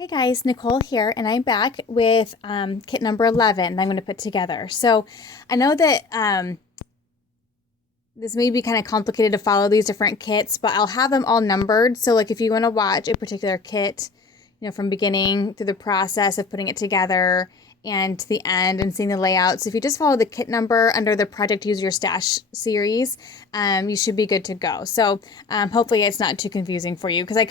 Hey guys, Nicole here, and I'm back with kit number 11 that I'm going to put together. So I know that this may be kind of complicated to follow these different kits, but I'll have them all numbered. So like if you want to watch a particular kit, from beginning through the process of putting it together and to the end and seeing the layouts, if you just follow the kit number under the Project Use Your Stash series, you should be good to go. So hopefully it's not too confusing for you because I've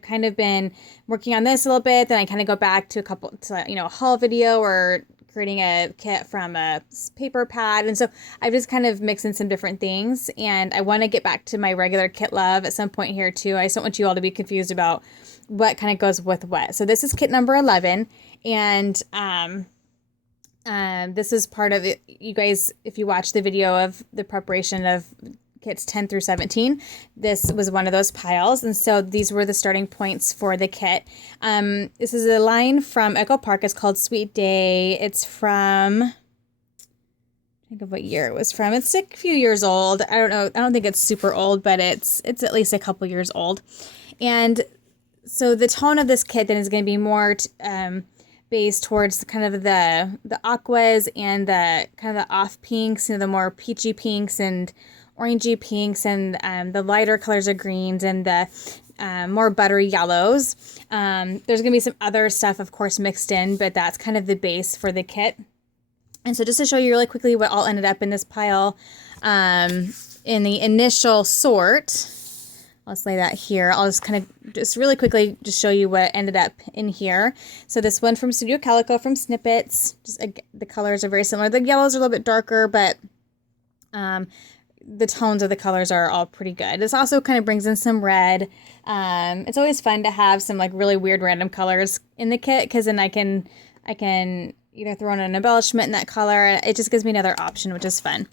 kind of been working on this a little bit, then I kind of go back to a haul video or creating a kit from a paper pad. And so I've just kind of mixed in some different things, and I want to get back to my regular kit love at some point here too. I just don't want you all to be confused about what kind of goes with what. So this is kit number 11, and this is part of it. You guys, if you watch the video of the preparation of kits 10 through 17, this was one of those piles, and so these were the starting points for the kit. This is a line from Echo Park. It's called Sweet Day. It's from, think of what year it was from. It's a few years old. I don't know. I don't think it's super old, but it's at least a couple years old. And so the tone of this kit then is going to be more based towards kind of the aquas and the kind of the off pinks, the more peachy pinks and orangey pinks, and the lighter colors of greens, and the more buttery yellows. There's going to be some other stuff, of course, mixed in, but that's kind of the base for the kit. And so just to show you really quickly what all ended up in this pile in the initial sort, let's lay that here. I'll just kind of just really quickly just show you what ended up in here. So this one from Studio Calico from Snippets, just the colors are very similar. The yellows are a little bit darker, but the tones of the colors are all pretty good. This also kind of brings in some red. It's always fun to have some like really weird random colors in the kit, because then I can either throw in an embellishment in that color. It just gives me another option, which is fun.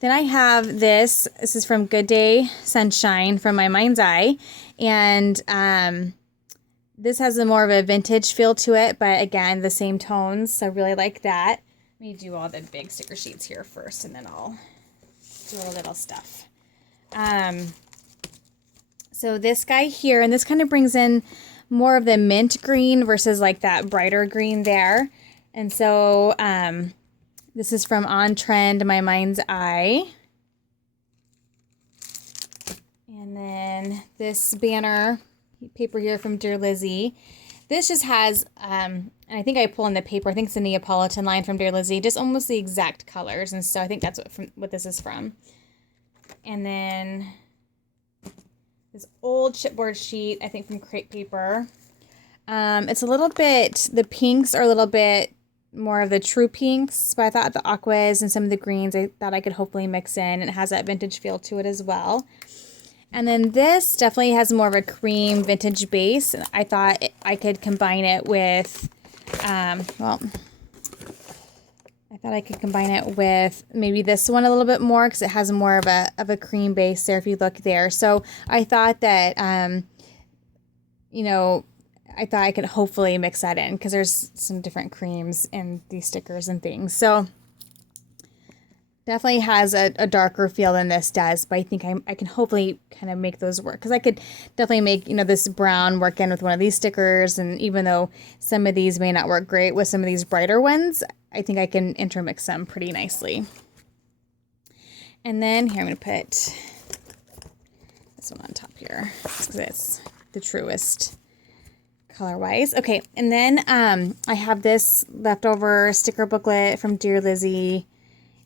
Then I have this. This is from Good Day Sunshine from My Mind's Eye, and this has a more of a vintage feel to it, but again, the same tones. So I really like that. Let me do all the big sticker sheets here first, and then I'll do a little stuff. So this guy here, and this kind of brings in more of the mint green versus like that brighter green there. And so this is from On Trend, My Mind's Eye. And then this banner paper here from Dear Lizzie. This just has, and I think I pull in the paper, I think it's the Neapolitan line from Dear Lizzie, just almost the exact colors. And so I think that's what this is from. And then this old chipboard sheet, I think from Crepe Paper. It's a little bit, the pinks are a little bit more of the true pinks, but I thought the aquas and some of the greens I thought I could hopefully mix in. It has that vintage feel to it as well. And then this definitely has more of a cream vintage base. I thought I could combine it with, I thought I could combine it with maybe this one a little bit more, because it has more of a cream base there if you look there. So I thought that, I thought I could hopefully mix that in, because there's some different creams in these stickers and things. So definitely has a darker feel than this does, but I think I can hopefully kind of make those work, because I could definitely make, this brown work in with one of these stickers, and even though some of these may not work great with some of these brighter ones, I think I can intermix them pretty nicely. And then here I'm going to put this one on top here, because it's the truest color-wise. Okay, and then I have this leftover sticker booklet from Dear Lizzie,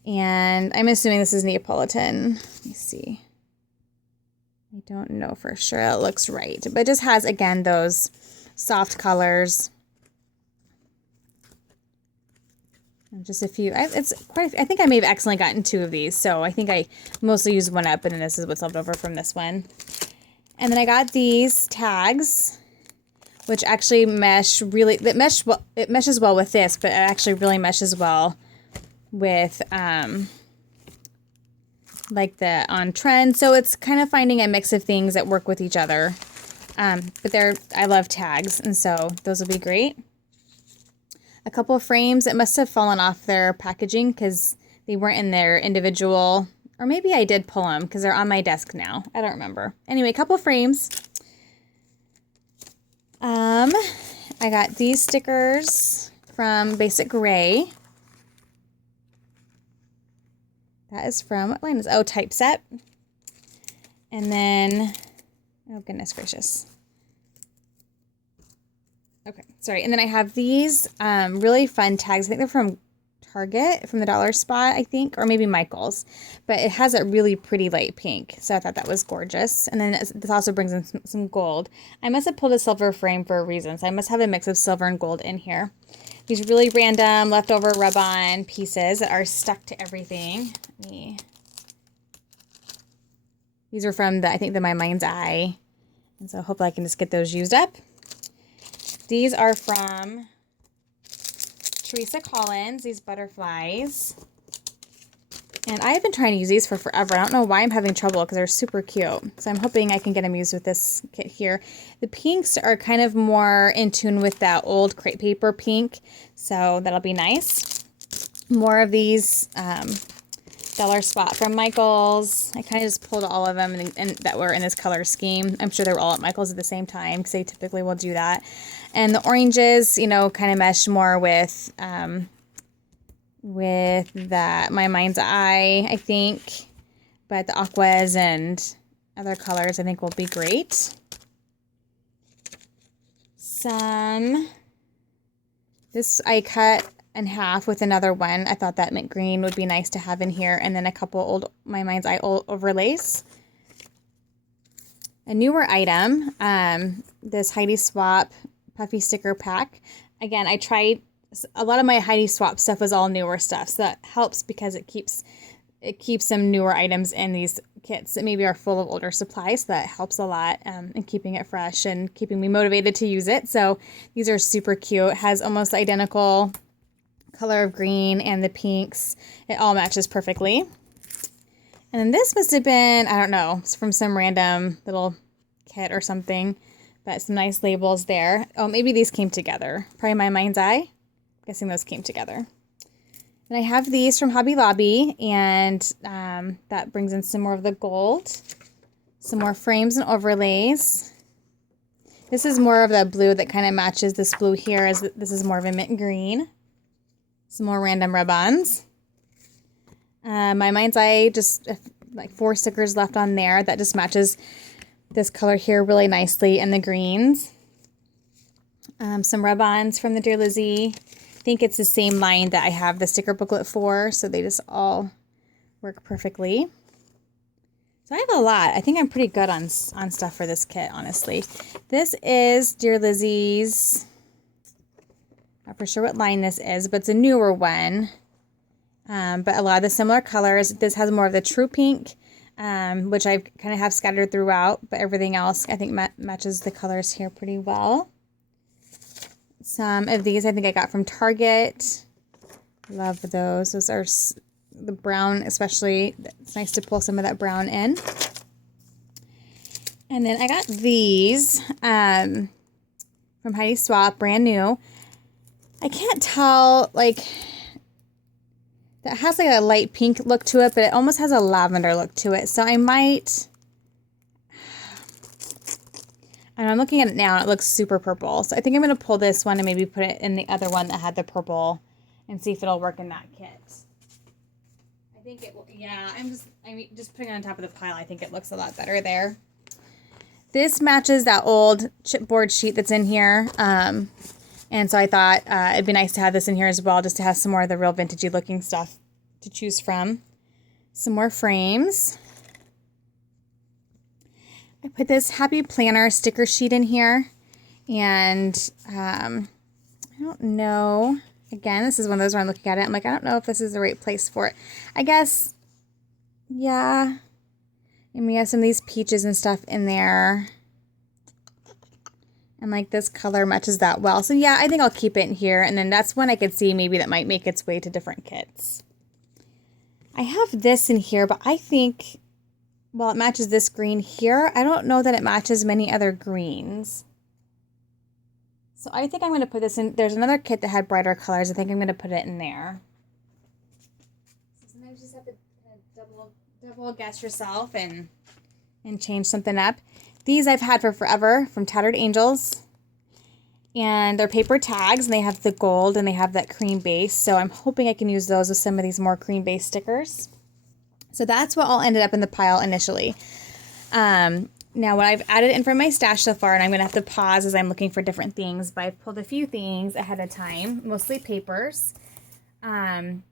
and I'm assuming this is Neapolitan. Let me see. I don't know for sure. It looks right. But it just has, again, those soft colors. And just a few. I think I may have accidentally gotten 2 of these. So I think I mostly used one up, and then this is what's left over from this one. And then I got these tags, which actually mesh really. It meshes well with this, but it actually really meshes well with like the On Trend. So it's kind of finding a mix of things that work with each other. But I love tags, and so those will be great. A couple of frames that must have fallen off their packaging because they weren't in their individual, or maybe I did pull them because they're on my desk now. I don't remember. Anyway, a couple of frames. I got these stickers from Basic Gray. That is from, what line is, oh, Typeset. And then, oh goodness gracious. Okay, sorry. And then I have these really fun tags. I think they're from Target, from the dollar spot, I think, or maybe Michael's. But it has a really pretty light pink, so I thought that was gorgeous. And then this also brings in some gold. I must have pulled a silver frame for a reason, so I must have a mix of silver and gold in here. These really random leftover rub-on pieces that are stuck to everything. These are from the, I think, My Mind's Eye. And so hopefully I can just get those used up. These are from Teresa Collins, these butterflies. And I have been trying to use these for forever. I don't know why I'm having trouble because they're super cute. So I'm hoping I can get them used with this kit here. The pinks are kind of more in tune with that old crepe paper pink. So that'll be nice. More of these dollar spot from Michael's. I kind of just pulled all of them and that were in this color scheme. I'm sure they were all at Michael's at the same time because they typically will do that. And the oranges, you know, kind of mesh more with that My Mind's Eye, I think. But the aquas and other colors I think will be great. This I cut in half with another one. I thought that mint green would be nice to have in here. And then a couple old My Mind's Eye overlays. A newer item, this Heidi Swap Puffy Sticker Pack. Again, I tried, a lot of my Heidi Swap stuff was all newer stuff. So that helps because it keeps some newer items in these kits that maybe are full of older supplies. So that helps a lot in keeping it fresh and keeping me motivated to use it. So these are super cute. It has almost identical color of green and the pinks. It all matches perfectly. And then this must have been, I don't know, it's from some random little kit or something, but some nice labels there. Oh, maybe these came together. Probably My Mind's Eye. I'm guessing those came together. And I have these from Hobby Lobby, and that brings in some more of the gold. Some more frames and overlays. This is more of the blue that kind of matches this blue here, as this is more of a mint green. Some more random rub-ons. My Mind's Eye, just like 4 stickers left on there. That just matches this color here really nicely, and the greens. Some rub-ons from the Dear Lizzie. I think it's the same line that I have the sticker booklet for, so they just all work perfectly. So I have a lot. I think I'm pretty good on stuff for this kit, honestly. This is Dear Lizzie's, not for sure what line this is, but it's a newer one. But a lot of the similar colors. This has more of the true pink, which I kind of have scattered throughout, but everything else I think matches the colors here pretty well. Some of these I think I got from Target. Love those. Those are the brown especially. It's nice to pull some of that brown in. And then I got these from Heidi Swap, brand new. I can't tell, like, that has like a light pink look to it, but it almost has a lavender look to it. So I might, and I'm looking at it now and it looks super purple. So I think I'm going to pull this one and maybe put it in the other one that had the purple and see if it'll work in that kit. I think it will, yeah, I mean, just putting it on top of the pile, I think it looks a lot better there. This matches that old chipboard sheet that's in here. And so I thought it'd be nice to have this in here as well, just to have some more of the real vintagey looking stuff to choose from. Some more frames. I put this Happy Planner sticker sheet in here. And I don't know. Again, this is one of those where I'm looking at it. I'm like, I don't know if this is the right place for it. I guess, yeah. And we have some of these peaches and stuff in there. And like this color matches that well. So yeah, I think I'll keep it in here. And then that's one I could see maybe that might make its way to different kits. I have this in here, but I think, well, it matches this green here. I don't know that it matches many other greens. So I think I'm going to put this in. There's another kit that had brighter colors. I think I'm going to put it in there. So sometimes you just have to double guess yourself and change something up. These I've had for forever from Tattered Angels. And they're paper tags, and they have the gold, and they have that cream base. So I'm hoping I can use those with some of these more cream base stickers. So that's what all ended up in the pile initially. Now what I've added in from my stash so far, and I'm going to have to pause as I'm looking for different things, but I've pulled a few things ahead of time, mostly papers. Let's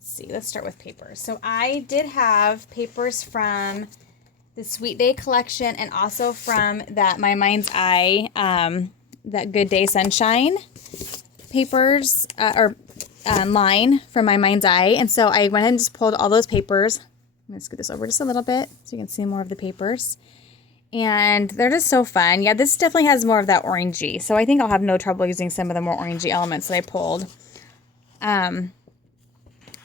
see, let's start with papers. So I did have papers from the Sweet Day collection, and also from that My Mind's Eye, that Good Day Sunshine papers, line from My Mind's Eye. And so I went ahead and just pulled all those papers. I'm going to scoot this over just a little bit so you can see more of the papers. And they're just so fun. Yeah, this definitely has more of that orangey. So I think I'll have no trouble using some of the more orangey elements that I pulled.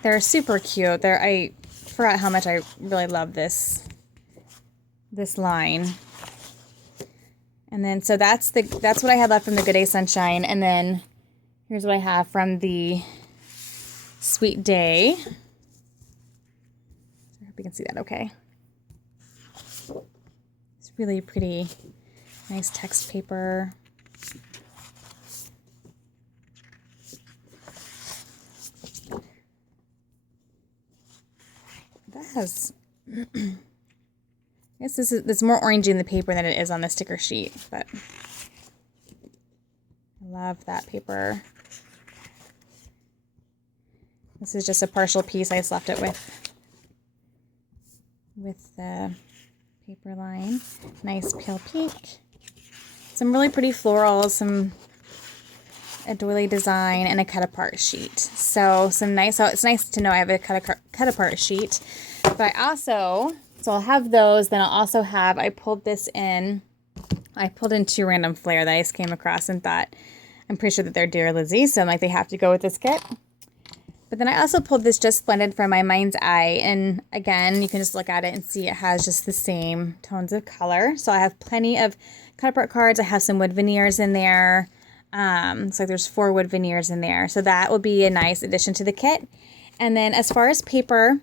They're super cute. I forgot how much I really love this line. And then so that's what I had left from the Good Day Sunshine. And then here's what I have from the Sweet Day. I hope you can see that okay. It's really pretty, nice text paper. That has I guess it's more orangey in the paper than it is on the sticker sheet, but I love that paper. This is just a partial piece. I just left it with the paper line. Nice pale pink. Some really pretty florals, a doily design, and a cut apart sheet. So it's nice to know I have a cut apart sheet. But so I'll have those. Then I'll also have, I pulled in 2 random flare that I just came across and thought, I'm pretty sure that they're Dear Lizzie, so I'm like, they have to go with this kit. But then I also pulled this Just Splendid from My Mind's Eye. And again, you can just look at it and see it has just the same tones of color. So I have plenty of cut apart cards. I have some wood veneers in there. So there's 4 wood veneers in there. So that will be a nice addition to the kit. And then as far as paper,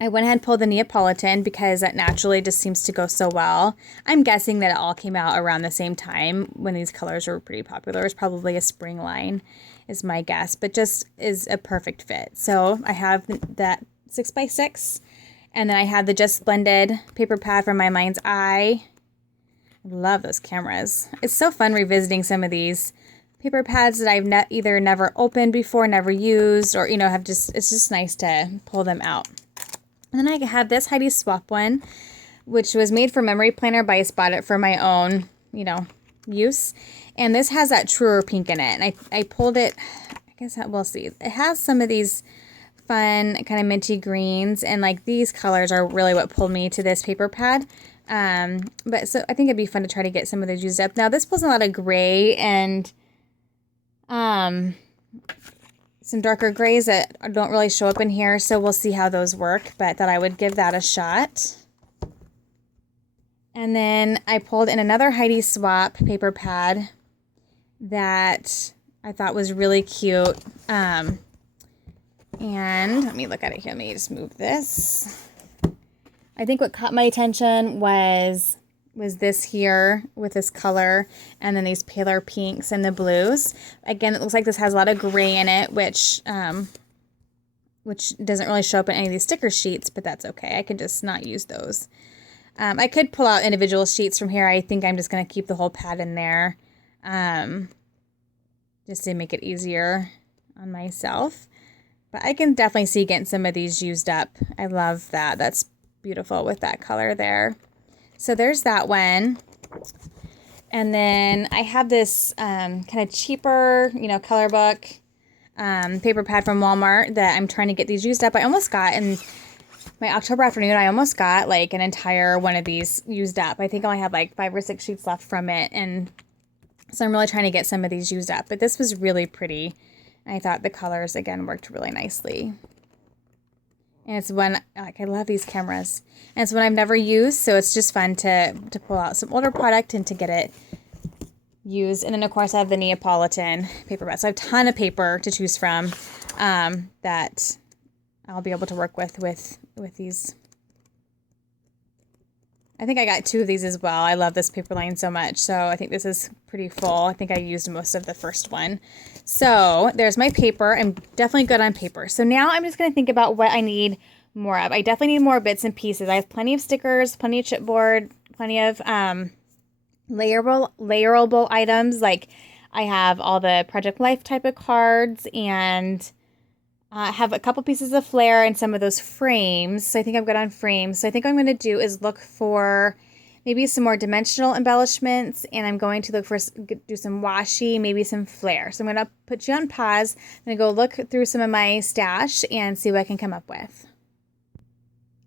I went ahead and pulled the Neapolitan because that naturally just seems to go so well. I'm guessing that it all came out around the same time when these colors were pretty popular. It was probably a spring line is my guess, but just is a perfect fit. So I have that 6x6, and then I have the Just Splendid paper pad from My Mind's Eye. I love those cameras. It's so fun revisiting some of these paper pads that I've either never opened before, never used, or, it's just nice to pull them out. And then I have this Heidi Swap one, which was made for Memory Planner, but I just bought it for my own, use. And this has that truer pink in it. And I pulled it, I guess we'll see. It has some of these fun kind of minty greens, and like these colors are really what pulled me to this paper pad. But so I think it'd be fun to try to get some of those used up. Now this pulls a lot of gray and some darker grays that don't really show up in here, so we'll see how those work, but thought I would give that a shot. And then I pulled in another Heidi Swap paper pad that I thought was really cute. And let me look at it here. Let me just move this. I think what caught my attention was this here with this color, and then these paler pinks and the blues. Again, it looks like this has a lot of gray in it, which doesn't really show up in any of these sticker sheets, but that's okay. I could just not use those. I could pull out individual sheets from here. I think I'm just going to keep the whole pad in there, just to make it easier on myself. But I can definitely see getting some of these used up. I love that. That's beautiful with that color there. So there's that one. And then I have this kind of cheaper, color book paper pad from Walmart that I'm trying to get these used up. I almost got in my October afternoon, I almost got like an entire one of these used up. I think I only had like 5 or 6 sheets left from it. And so I'm really trying to get some of these used up. But this was really pretty. I thought the colors, again, worked really nicely. And it's one, I love these cameras. And it's one I've never used, so it's just fun to pull out some older product and to get it used. And then, of course, I have the Neapolitan paper pad. So I have a ton of paper to choose from that I'll be able to work with these I think I got 2 of these as well. I love this paper line so much. So I think this is pretty full. I think I used most of the first one. So there's my paper. I'm definitely good on paper. So now I'm just going to think about what I need more of. I definitely need more bits and pieces. I have plenty of stickers, plenty of chipboard, plenty of layerable items. Like I have all the Project Life type of cards, and I have a couple pieces of flair and some of those frames. So I think I'm good on frames. So I think what I'm going to do is look for maybe some more dimensional embellishments, and I'm going to look for, do some washi, maybe some flair. So I'm going to put you on pause. I'm going to go look through some of my stash and see what I can come up with.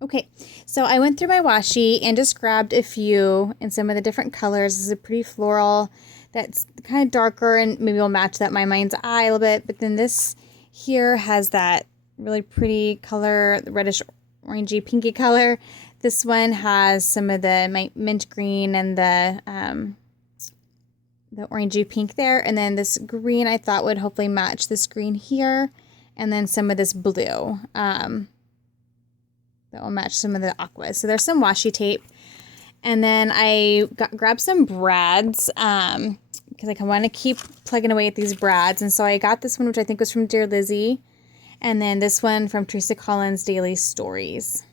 Okay, so I went through my washi and just grabbed a few in some of the different colors. This is a pretty floral that's kind of darker and maybe will match that my mind's eye a little bit. But then this here has that really pretty color, the reddish orangey pinky color. This one has some of the mint green and the orangey pink there. And then this green I thought would hopefully match this green here. And then some of this blue. That will match some of the aquas. So there's some washi tape. And then I grabbed some brads because I want to keep plugging away at these brads. And so I got this one, which I think was from Dear Lizzie. And then this one from Teresa Collins' Daily Stories.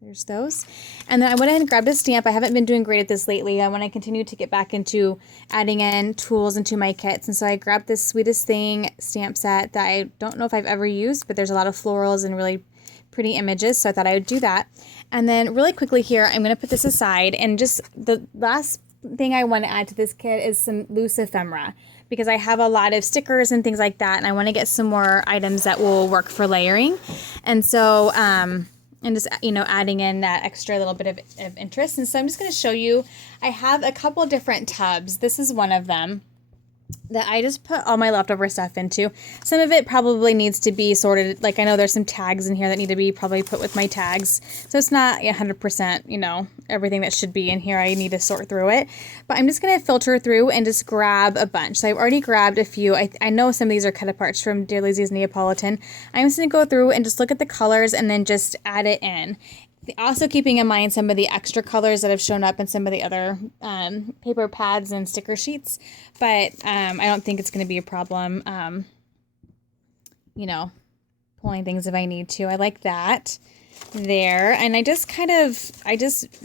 There's those. And then I went ahead and grabbed a stamp. I haven't been doing great at this lately. I want to continue to get back into adding in tools into my kits. And so I grabbed this Sweetest Thing stamp set that I don't know if I've ever used, but there's a lot of florals and really pretty images, so I thought I would do that. And then really quickly here, I'm going to put this aside, and just the last thing I want to add to this kit is some loose ephemera, because I have a lot of stickers and things like that, and I want to get some more items that will work for layering. And so and just, you know, adding in that extra little bit of interest. And so I'm just going to show you, I have a couple different tubs. This is one of them that I just put all my leftover stuff into. Some of it probably needs to be sorted. Like I know there's some tags in here that need to be probably put with my tags. So it's not 100%, you know, everything that should be in here. I need to sort through it. But I'm just going to filter through and just grab a bunch. So I've already grabbed a few. I know some of these are cut aparts from Dear Lizzie's Neapolitan. I'm just going to go through and just look at the colors and then just add it in. Also keeping in mind some of the extra colors that have shown up in some of the other paper pads and sticker sheets. But I don't think it's going to be a problem, you know, pulling things if I need to. I like that there. And I just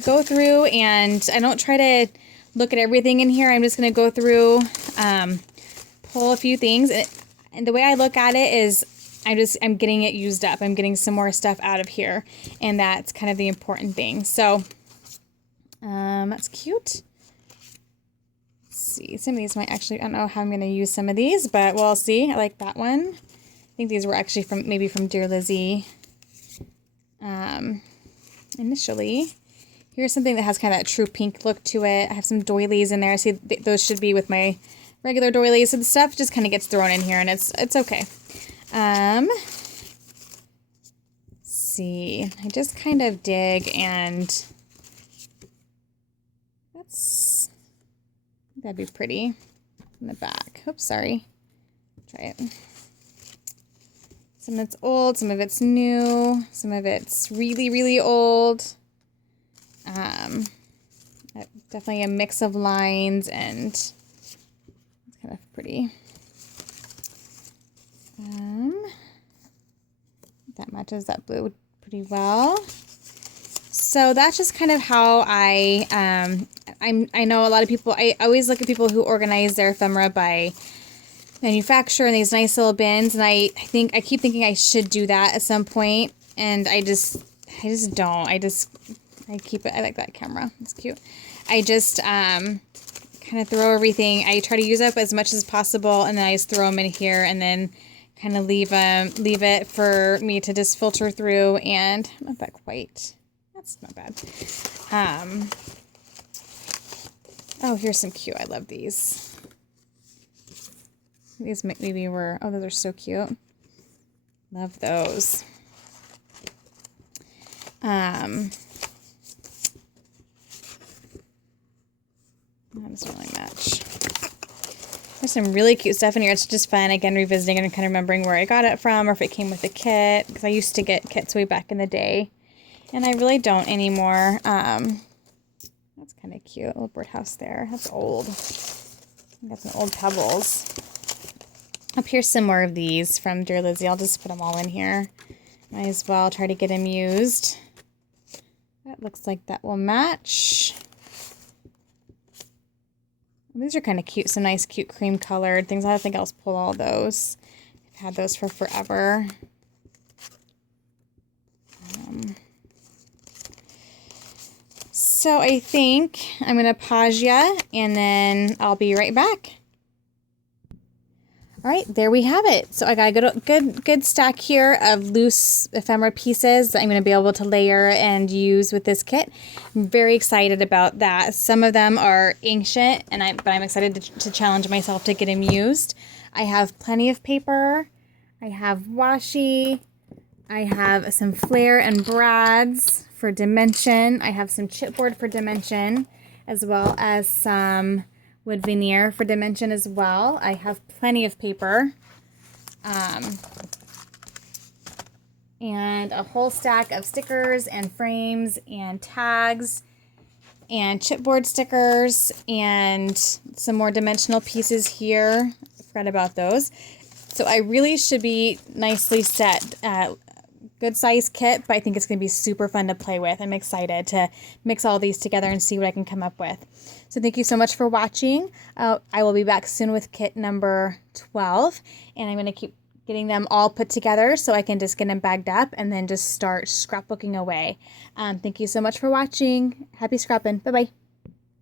go through, and I don't try to look at everything in here. I'm just going to go through, pull a few things. And the way I look at it is I'm getting it used up. I'm getting some more stuff out of here, and that's kind of the important thing. So, that's cute. Let's see, some of these might actually, I don't know how I'm going to use some of these, but we'll see. I like that one. I think these were actually maybe from Dear Lizzie, initially. Here's something that has kind of that true pink look to it. I have some doilies in there. See, those should be with my regular doilies. So the stuff just kind of gets thrown in here, and it's okay. See, I just kind of dig, and that'd be pretty in the back. Oops, sorry. Try it. Some of it's old, some of it's new, some of it's really, really old. Definitely a mix of lines, and it's kind of pretty. That matches that blue pretty well. So that's just kind of how I know a lot of people, I always look at people who organize their ephemera by manufacturer in these nice little bins, and I keep thinking I should do that at some point, and I just don't. I keep it. I like that camera. It's cute. I just kind of throw everything. I try to use up as much as possible, and then I just throw them in here, and then kind of leave it for me to just filter through, and not that quite. That's not bad. Oh, here's some cute. I love these. These maybe were, oh, those are so cute. Love those. That doesn't really match. There's some really cute stuff in here. It's just fun, again, revisiting and kind of remembering where I got it from, or if it came with a kit, because I used to get kits way back in the day, and I really don't anymore. kind of cute. A little birdhouse there. That's old. Got some old pebbles. Up here's some more of these from Dear Lizzie. I'll just put them all in here. Might as well try to get them used. That looks like that will match. These are kind of cute. Some nice, cute cream colored things. I think I'll pull all those. I've had those for forever. So I think I'm going to pause ya, and then I'll be right back. All right, there we have it. So I got a good stack here of loose ephemera pieces that I'm going to be able to layer and use with this kit. I'm very excited about that. Some of them are ancient, but I'm excited to challenge myself to get them used. I have plenty of paper. I have washi. I have some flare and brads for dimension. I have some chipboard for dimension, as well as some wood veneer for dimension as well. I have plenty of paper. And a whole stack of stickers and frames and tags and chipboard stickers and some more dimensional pieces here. I forgot about those. So I really should be nicely set. Good size kit, but I think it's going to be super fun to play with. I'm excited to mix all these together and see what I can come up with. So thank you so much for watching. I will be back soon with kit number 12, and I'm going to keep getting them all put together so I can just get them bagged up and then just start scrapbooking away. Thank you so much for watching. Happy scrapping. Bye-bye.